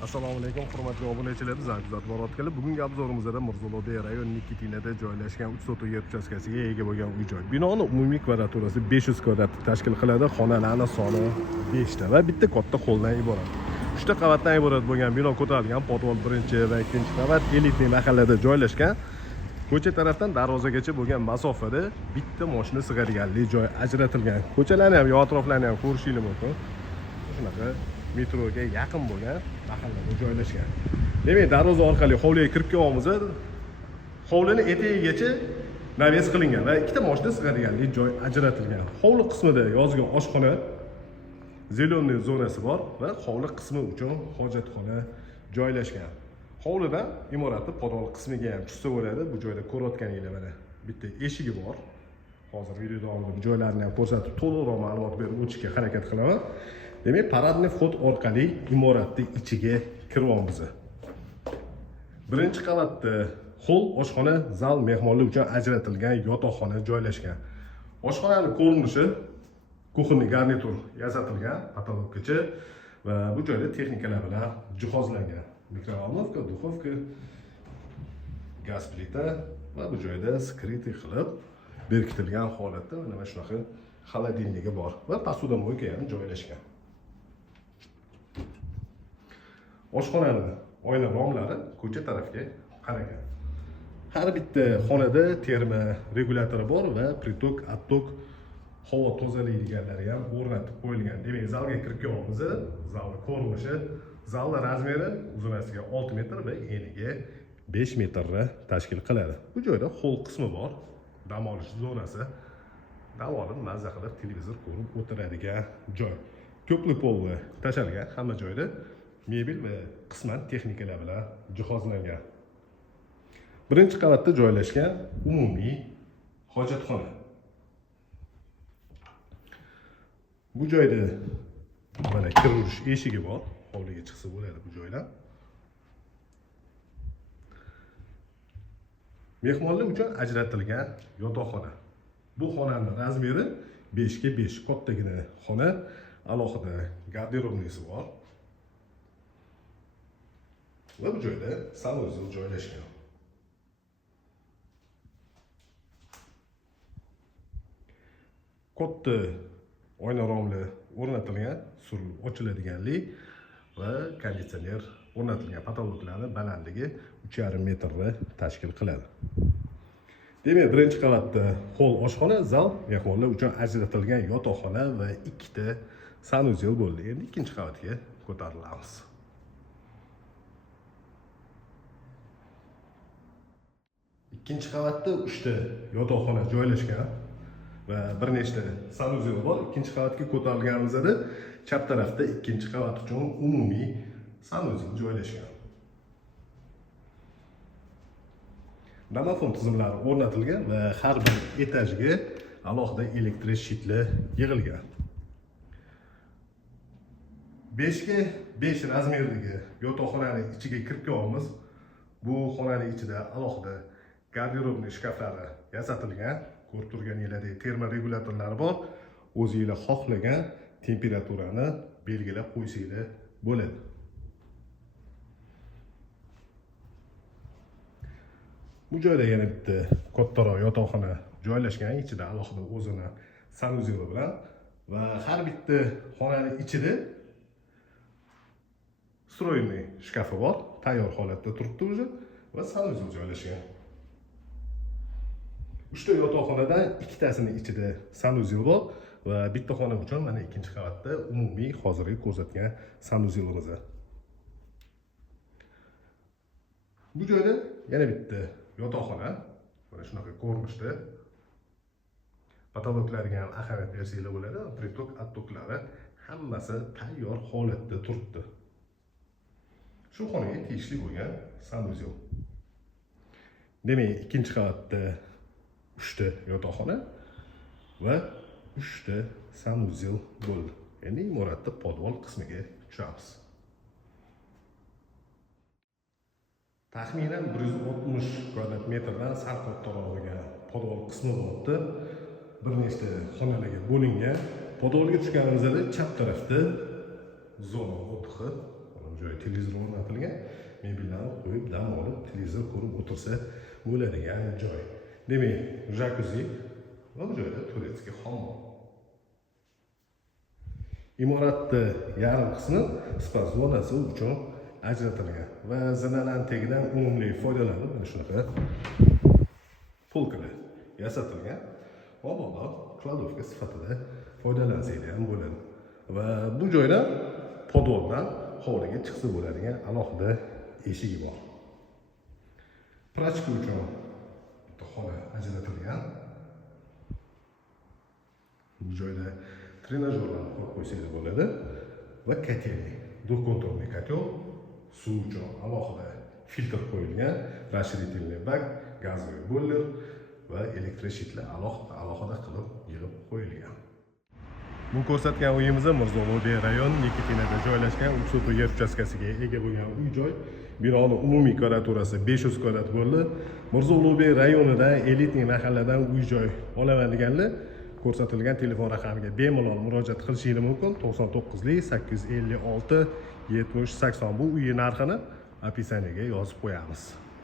Assalomu alaykum hurmatli obunachilar, bizlar kuzatib borayotganlar. Bugungi obzorimizda Mirzolobey rayoni Nikitinada joylashgan 3 sotuv yer uchastkasiga ega bo'lgan uy-joy. Binoning umumiy kvadraturasi 500 kvadrat tashkil qiladi. Xonalarning soni 5 ta va bitta katta xolldan iborat. 3 ta qavatdan iborat bo'lgan bino ko'tarilgan podvol 1 va 2 qavat elitniy mahallada joylashgan. Ko'cha tarafdan darvozagacha bo'lgan masofada bitta mashina sig'adiganlik joy ajratilgan. Ko'chalarni ham, atroflarni ham ko'rishingiz mumkin. Shunaqa metroga yaqin bo'lgan mahallada joylashgan. Demak, darvoza orqali hovliga kirib kelyapmiz. Hovlining etagigacha naves qilingan va ikkita mashina sig'adiganlik joy ajratilgan. Hovli qismida yozgi oshxona, zeleniy zonasi bor va hovli qismi uchun hojatxona joylashgan. Hovlidan imoratning podvol qismiga ham tushsa bo'ladi. Bu joyda ko'rayotganinglar mana bitta eshigi bor. Hozir video davomida bu joylarni ham ko'rsatib, to'liqroq ma'lumot berib o'tishga harakat qilaman. Demak, paradniy vxod orqali imoratning ichiga kiryapmiz. Birinchi qavatda hol, oshxona, zal, mehmonlar uchun ajratilgan yotoqxona joylashgan. Oshxonaning ko'rinishi kuxonniy garnitur yasatilgan, patologgacha va bu joyda texnikalar bilan jihozlangan. Mikrovolnovka, duxovka, gaz plita va bu joyda skritniy qilib berkitilgan holatda mana shunaqa xolodilnigi bor va posudamoyka ham joylashgan. Oshxonaning oyna romlari ko'cha tarafga qaragan. Har bitta xonada terma regulyatori bor va pritok, attok, havo tozalaydiganlari ham o'rnatib qo'yilgan. Demak, zalga kirib kelyapmiz. Zalning ko'rinishi, zalning razmeri uzunasiga 6 metr va eniga 5 metrni tashkil qiladi. Bu joyda hol qismi bor, dam olish zonasi. Dam olib mazza qilib televizor ko'rib o'tiradigan joy. Ko'pli polni tashalgan, hamma joyda mebel va qisman texnikalar bilan jihozlangan. Birinchi qavatda joylashgan umumiy hojatxona. Bu joyda mana kirish eshigi bor. Hovliga chiqsa bo'ladi bu joydan. Mehmonlar uchun ajratilgan yotoqxona. Bu xonaning razmeri 5 ga 5, kattagina xona, alohida garderobnisi bor. Va bu joyda sanuzel joylashgan. Katta oyna romli o'rnatilgan, surilib ochiladiganlik va konditsioner o'rnatilgan. Patologlarning balandligi 3,5 metrni tashkil qiladi. Demak, birinchi qavatda hol, oshxona, zal, mehmonlar uchun ajratilgan yotoqxona va ikkita sanuzel bo'ldi. Endi ikkinchi qavatga ko'tarilamiz. Ikkinchi qavatda 3 ta yotoqxona joylashgan va bir nechta sanuzel bor. Ikkinchi qavatga ko'tarilganimizda chap tarafda ikkinchi qavat uchun umumiy sanuzel joylashgan. Domofon tizimlari o'rnatilgan va har bir etajga alohida elektr shitlar yig'ilgan. 5 ga 5 razmerdagi yotoqxonaning ichiga kirib kelyapmiz. Bu xonaning ichida alohida garderobniy shkaflari yasatilgan. Ko'rib turganinglardek terma regulyatorlari bor. O'zingizlar xohlagan temperaturani belgilab qo'ysanglar bo'ladi. Bu joyda yana bitta kattaroq yotoqxona joylashgan, ichida alohida o'zini sanuzeli bilan va har bitta xonaning ichida stroyniy shkafi bor, tayyor holatda turibdi o'zi va sanuzel joylashgan. 3 ta yotoqxonadan ikkitasining ichida sanuzel bor va bitta xona uchun mana ikkinchi qavatda umumiy hozirgi ko'rsatgan sanuzelimiz. Bu joyda yana bitta yotoqxona, mana shunaqa ko'rinishda. Patologlarga ham ahamiyat bersanglar bo'ladi. Pritok, attoklari hammasi tayyor holatda turibdi. Shu xonaga tegishli bo'lgan sanuzel. Demak, ikkinchi qavatda 3 ta yotoqxona va 3 ta sanuzel bo'ldi. Endi imoratning podvol qismiga tushamiz. Taxminan 160 kvadrat metrdan sal kattaroq bo'lgan podvol qismi bo'ldi. Bir nechta xonalarga bo'lingan. Podvolga tushganimizda chap tarafda zona o'tiqi, mana bu joy televizor o'rnatilgan, mebellarni qo'yib dam olib televizor ko'rib o'tirsa bo'ladigan joy. Demak, jakuzi va bu joyda turetskiy hammom. Imoratning yarim qismi spa zonasi uchun ajratilgan va zinalarning tagidan unumli foydalanib mana shunaqa polkalar yasatilgan. Avvalo kladovka sifatida foydalansanglar ham bo'ladi. Va bu joyda podoldan hovliga chiqsa bo'ladigan alohida eshigi bor. Prachka uchun bitta xona ajratilgan. Bu joyda trenajyorlarni qo'yib qo'ysangiz bo'ladi va kotelnik, двухконтурный котел, suv uchun alohida filtr qo'yilgan, расширительный bak, gazli boiler va elektroshitlar alohida qilib yig'ib qo'yilgan. Bu ko'rsatgan uyimiz Mirzo Ulug'bek rayon Nikitinada joylashgan 3 sotix yer uchastkasiga ega bo'lgan uy-joy. Binoning umumiy kvadraturasi 500 kvadrat bo'ldi. Mirzo Ulug'bek rayonida elitniy mahalladan uy-joy olaman deganlar ko'rsatilgan telefon raqamiga bemalol murojaat qilishingiz mumkin. 99 856 70 80 bu uy narxini opисаниyaga yozib qo'yamiz.